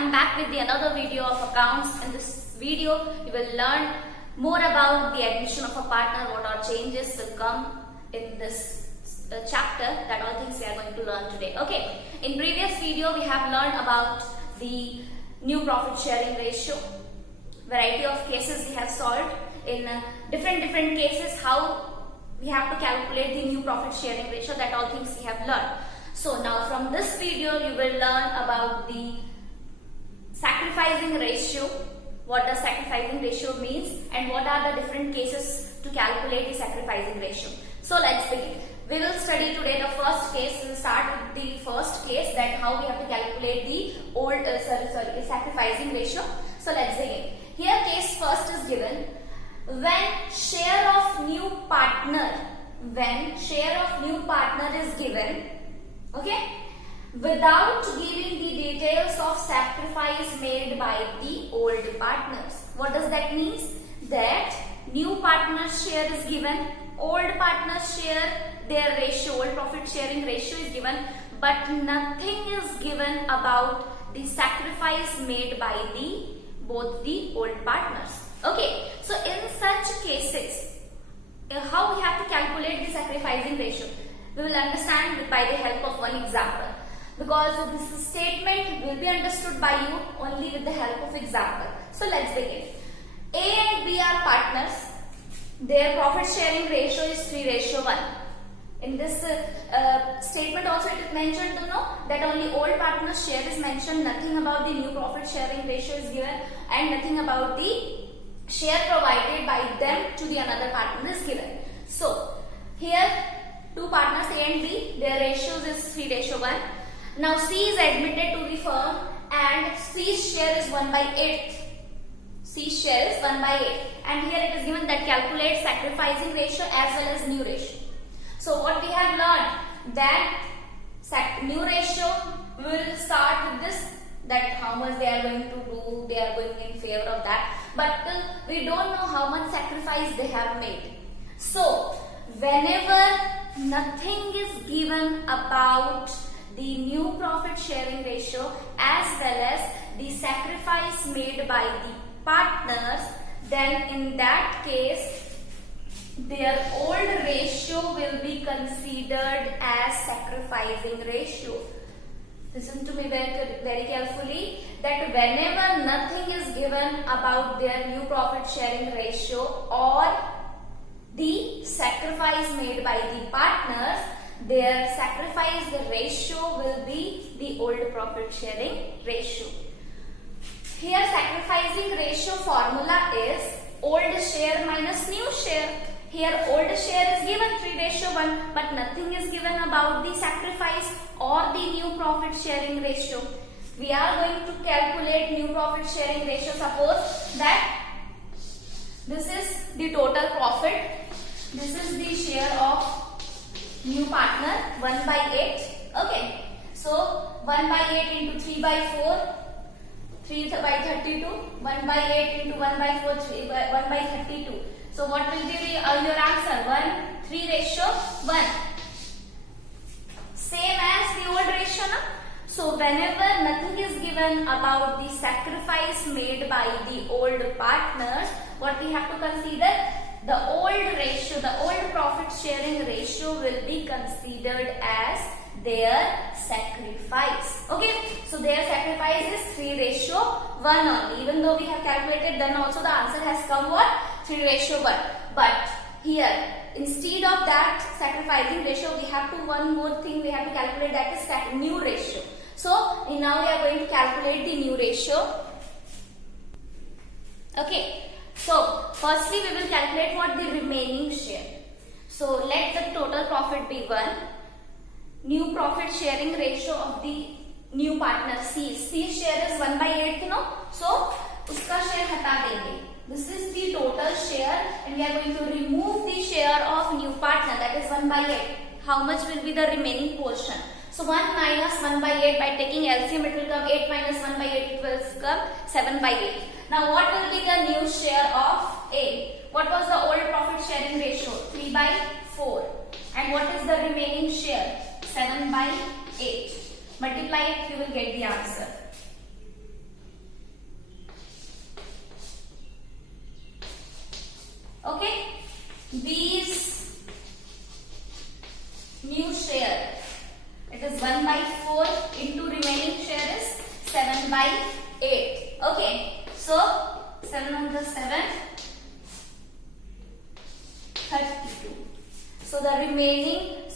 I'm back with the another video of accounts. In this video, you will learn more about the admission of a partner, what all changes will come in this chapter, that all things we are going to learn today. Okay, in previous video, we have learned about the new profit sharing ratio, variety of cases we have solved in different cases, how we have to calculate the new profit sharing ratio, that all things we have learned. So now from this video you will learn about the sacrificing ratio, what does sacrificing ratio means and what are the different cases to calculate the sacrificing ratio. So let's begin. We will study today the first case. We will start with the first case, that how we have to calculate the sacrificing ratio. So let's begin. Here case first is given. When share of new partner is given, okay, without giving the details of sacrifice made by the old partners. What does that mean? That new partner's share is given, old partner's share, their ratio, old profit sharing ratio is given, but nothing is given about the sacrifice made by both the old partners. Okay, so in such cases, how we have to calculate the sacrificing ratio? We will understand by the help of one example, because this statement will be understood by you only with the help of example. So let's begin. A and B are partners. Their profit sharing ratio is 3:1. In this statement also it is mentioned to know that only old partner's share is mentioned, nothing about the new profit sharing ratio is given and nothing about the share provided by them to the another partner is given. So here two partners A and B, their ratios is 3:1. Now C is admitted to the firm and C's share is 1/8. C's share is 1/8, and here it is given that calculate sacrificing ratio as well as new ratio. So what we have learned, that new ratio, we will start with this, that how much they are going to do, they are going in favor of that, but we don't know how much sacrifice they have made. So whenever nothing is given about the new profit sharing ratio as well as the sacrifice made by the partners, then in that case their old ratio will be considered as sacrificing ratio. Listen to me very carefully, that whenever nothing is given about their new profit sharing ratio or the sacrifice made by the partners, their sacrifice ratio will be the old profit sharing ratio. Here sacrificing ratio formula is old share minus new share. Here old share is given 3:1, but nothing is given about the sacrifice or the new profit sharing ratio. We are going to calculate new profit sharing ratio. Suppose that this is the total profit. This is the share of new partner, 1/8. Okay, so 1/8 into 3/4, 3/32, 1/8 into 1/4, 1/32. So what will be your answer? 3:1. Same as the old ratio, na? So whenever nothing is given about the sacrifice made by the old partners, what we have to consider? The old ratio, the old profit sharing ratio will be considered as their sacrifice. Okay, so their sacrifice is 3:1 only. Even though we have calculated, then also the answer has come what? 3:1. But here, instead of that sacrificing ratio, we have to one more thing we have to calculate, that is new ratio. So now we are going to calculate the new ratio. Okay. So firstly we will calculate what the remaining share. So let the total profit be 1. New profit sharing ratio of the new partner C. C share is 1/8, no? So uska share hata denge. This is the total share and we are going to remove the share of new partner, that is 1/8. How much will be the remaining portion? So 1 minus 1/8, by taking LCM it will come 8 minus 1/8, it will come 7/8. Now what will be the new share of A? What was the old profit sharing ratio? 3/4. And what is the remaining share? 7/8. Multiply it, you will get the answer. 1/4 into remaining share is 7/8. Okay, so 7 on the 7, 32. So the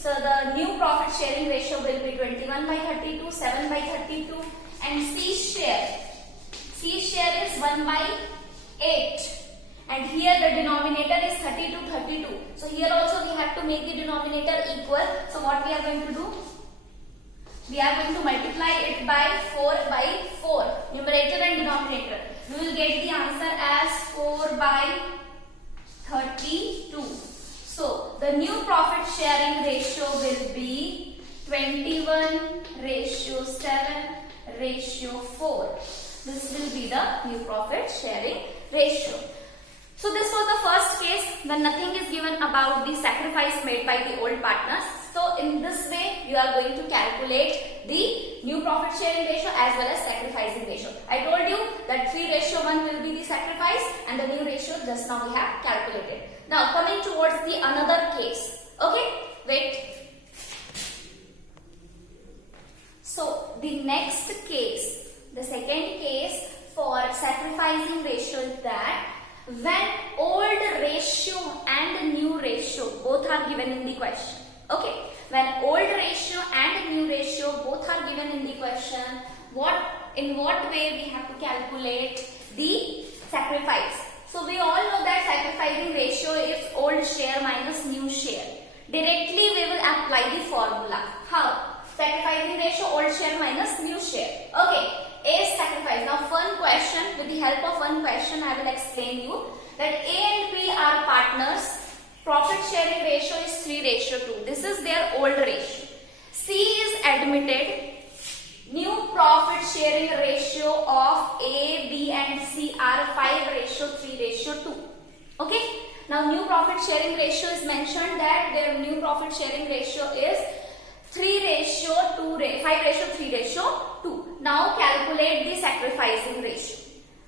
the new profit sharing ratio will be 21/32, 7/32, and C share is 1/8. And here the denominator is 32. So here also we have to make the denominator equal. So what we are going to do? We are going to multiply it by 4/4, numerator and denominator. We will get the answer as 4/32. So the new profit sharing ratio will be 21:7:4. This will be the new profit sharing ratio. So this was the first case when nothing is given about the sacrifice made by the old partners. So in this way you are going to calculate the new profit sharing ratio as well as sacrificing ratio. I told you that 3:1 will be the sacrifice and the new ratio just now we have calculated. Now coming towards the another case. Okay, wait. So the next case, the second case for sacrificing ratio is that when old ratio and new ratio both are given in the question. Okay, when old ratio and new ratio both are given in the question, in what way we have to calculate the sacrifice? So we all know that sacrificing ratio is old share minus new share. Directly we will apply the formula. How? Sacrificing ratio old share minus new share. Okay, A is sacrifice. Now fun question, with the help of one question I will explain you that A and B are partners. Profit sharing ratio is 3:2. This is their old ratio. C is admitted. New profit sharing ratio of A, B and C are 5:3:2. Okay. Now new profit sharing ratio is mentioned that their new profit sharing ratio is 5:3:2. Now calculate the sacrificing ratio.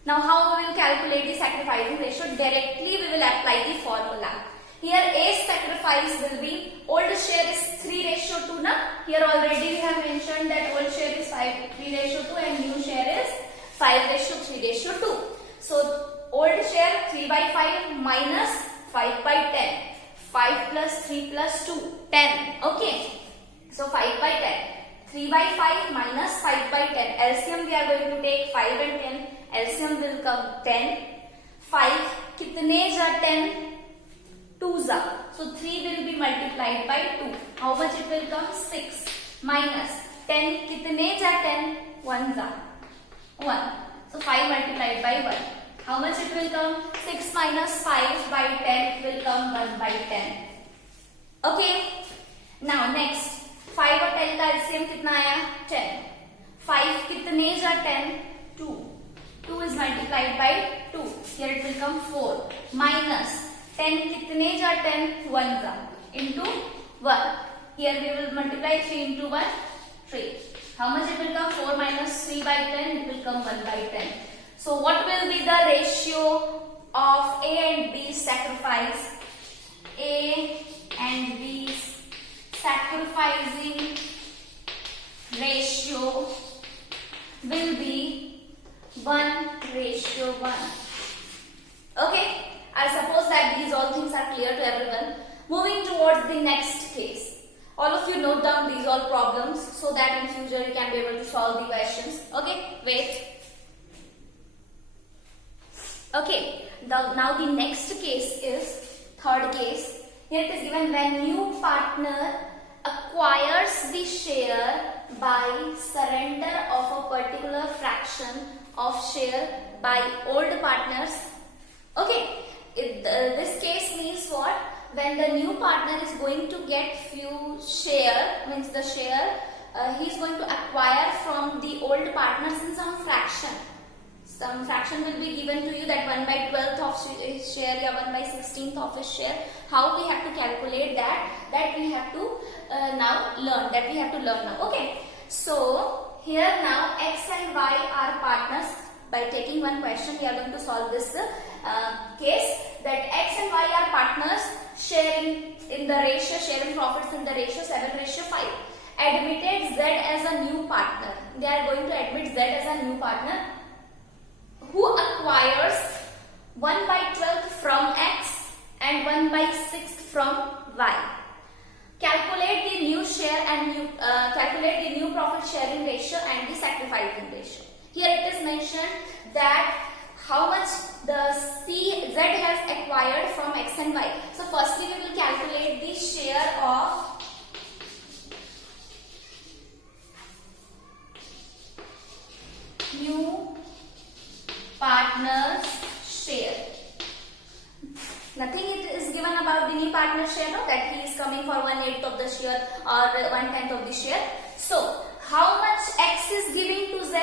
Now how we will calculate the sacrificing ratio? Directly we will apply the formula. Here A's sacrifice will be old share is 3:2 na. Here already we have mentioned that old share is 3:2 and new share is 5:3:2. So old share 3/5 minus 5/10. 5 plus 3 plus 2, 10. Okay. So 5/10. 3/5 minus 5/10. LCM we are going to take 5 and 10. LCM will come 10. 5 kitne ja 10? 2s are. So 3 will be multiplied by 2. How much it will come? 6 minus 10 kitne ja 10? 1s are. 1. So 5 multiplied by 1. How much it will come? 6 minus 5 by 10 it will come 1/10. Okay. Now next 5 और 10 का LCM कितना आया? 10. 5 कितने जा 10? 2. 2 is multiplied by 2. Here it will come 4. Minus 10 कितने जा 10? 1 जा into 1. Here we will multiply 3 into 1. 3. How much it will come? 4 minus 3/10 it will come 1/10. So what will be the ratio of A and B sacrifice? A and B's sacrificing ratio will be 1:1. Okay, I suppose that these all things are clear to everyone. Moving towards the next case. All of you note down these all problems so that in future you can be able to solve the questions. Okay, wait. Okay, now the next case is third case. Here it is given when new partner acquires the share by surrender of a particular fraction of share by old partners. Okay, this case means what? When the new partner is going to get few share, means the share he is going to acquire from the old partners in some fraction. Some fraction will be given to you, that 1/12 of his share or 1/16 of his share. How we have to calculate that? That we have to now learn. Okay. So here now x and y are partners. By taking one question, we are going to solve this case. That x and y are partners sharing in the ratio, sharing profits in the ratio 7:5. Admitted Z they are going to admit Z as a new partner who acquires 1/12 from X and 1/6 from Y. Calculate the new share and calculate the new profit sharing ratio and the sacrificing ratio. Here it is mentioned that how much the Z has acquired from X and Y. So firstly we will calculate the share of new partner's share. Nothing it is given about the new partner share, no? That he is coming for 1/8 of the share or 1/10 of the share. So how much X is giving to Z?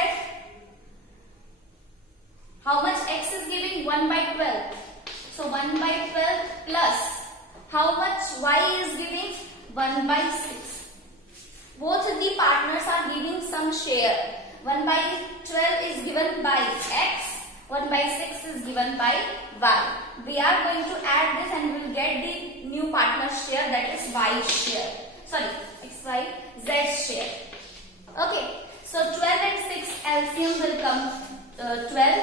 How much X is giving? 1/12. So 1/12 plus how much Y is giving? 1/6. Both the partners are giving some share. 1/12 is given by X. 1/6 is given by Y. We are going to add this and we will get the new partner share, that is Y share. Sorry, XY Z share. Okay, so 12 and 6 LCM will come 12.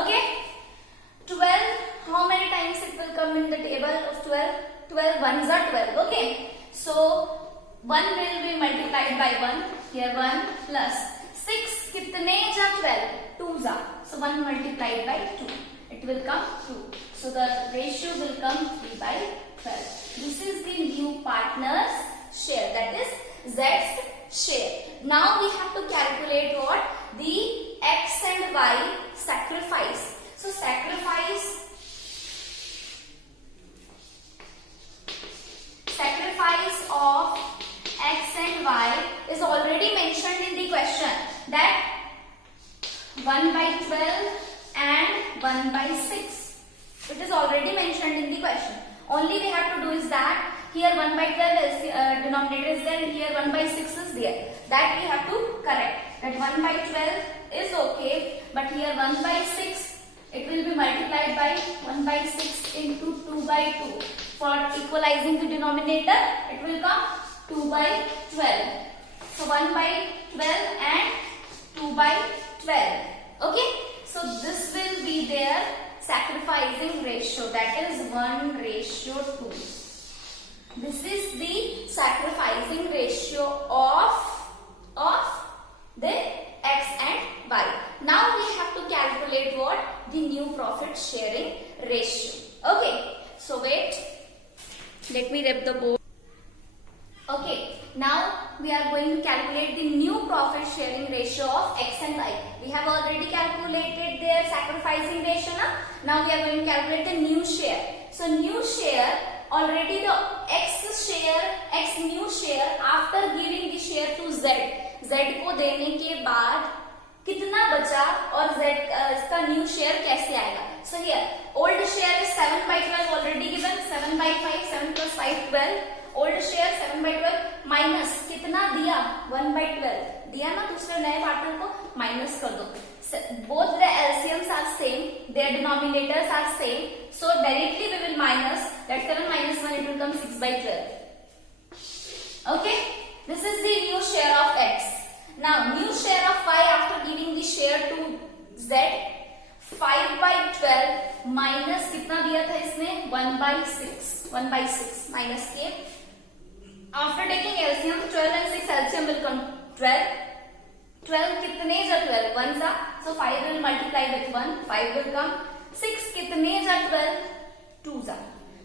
Okay, 12, how many times it will come in the table of 12? 12 ones are 12. Okay, so 1 will be multiplied by 1. Here 1 plus 6 kitne ja 12? 2s are. So 1 multiplied by 2. It will come 2. So the ratio will come 3/12. This is the new partner's share, that is Z's share. Now we have to calculate what? The X and Y sacrifice. So sacrifice of X and Y is already mentioned in the question, that 1/12 and 1/6. It is already mentioned in the question. Only we have to do is that here 1/12 is denominator is there and here 1/6 is there. That we have to correct. That 1/12 is okay, but here 1/6 it will be multiplied by 1/6 into 2/2. For equalizing the denominator, it will come 2/12. So 1/12 and 2/12. Okay, so this will be their sacrificing ratio, that is 1/2. This is the sacrificing ratio of the X and Y. Now we have to calculate what? The new profit sharing ratio. Okay, so wait, let me rub the board. Okay, now we are going to calculate the new profit sharing ratio of X and Y. We have already calculated their sacrificing ratio. Now we are going to calculate the new share. So new share, already the X new share after giving the share to Z. Z को देने के बाद कितना बचा और Z इसका new share कैसे आएगा? So here old share is 7/12 already given. 7/5, 7 plus 5 12. Old share 7/12 minus कितना दिया? 1/12 दिया ना दूसरे नए पार्टनर को, माइनस कर दो. Both the LCMs are same, their denominators are same, so directly we will minus that 7 minus 1, it will come 6/12. Okay, this is the new share of X. Now new share of Y after giving the share to Z, 5/12 minus कितना दिया था इसने? 1/6. 1/6 minus के after taking LCM, 12 and 6 LCM will come 12. 12 कितने जा 12? 1 जा, so 5 will multiply with 1, 5 will come. 6 कितने जा 12? 2 जा,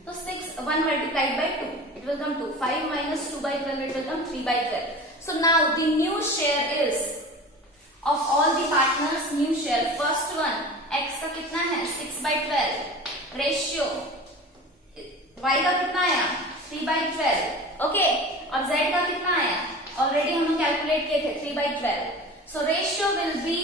so 6 1 multiplied by 2, it will come 2. 5 minus 2/12, it will come 3/12. So now the new share is of all the partners. New share, first one X का कितना है? 6/12. Ratio Y का कितना आया? 3/12. Okay, और Z का कितना आया? ऑलरेडी हम कैलकुलेट किए थे 3/12. So ratio will be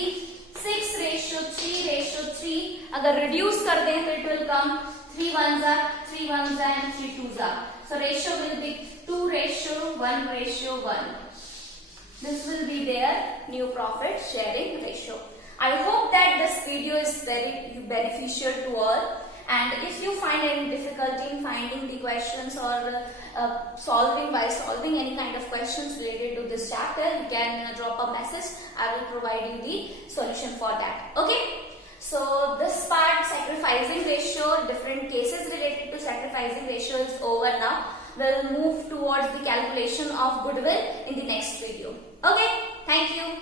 6:3:3. अगर रिड्यूस कर दें तो it will come 3 ones are 3 ones are and 3 twos are. So ratio will be 2:1:1. This will be their new profit sharing ratio. I hope that this video is very beneficial to all. And if you find any difficulty in finding the questions or solving any kind of questions related to this chapter, you can drop a message. I will provide you the solution for that. Okay. So this part, sacrificing ratio, different cases related to sacrificing ratio is over now. We'll move towards the calculation of goodwill in the next video. Okay. Thank you.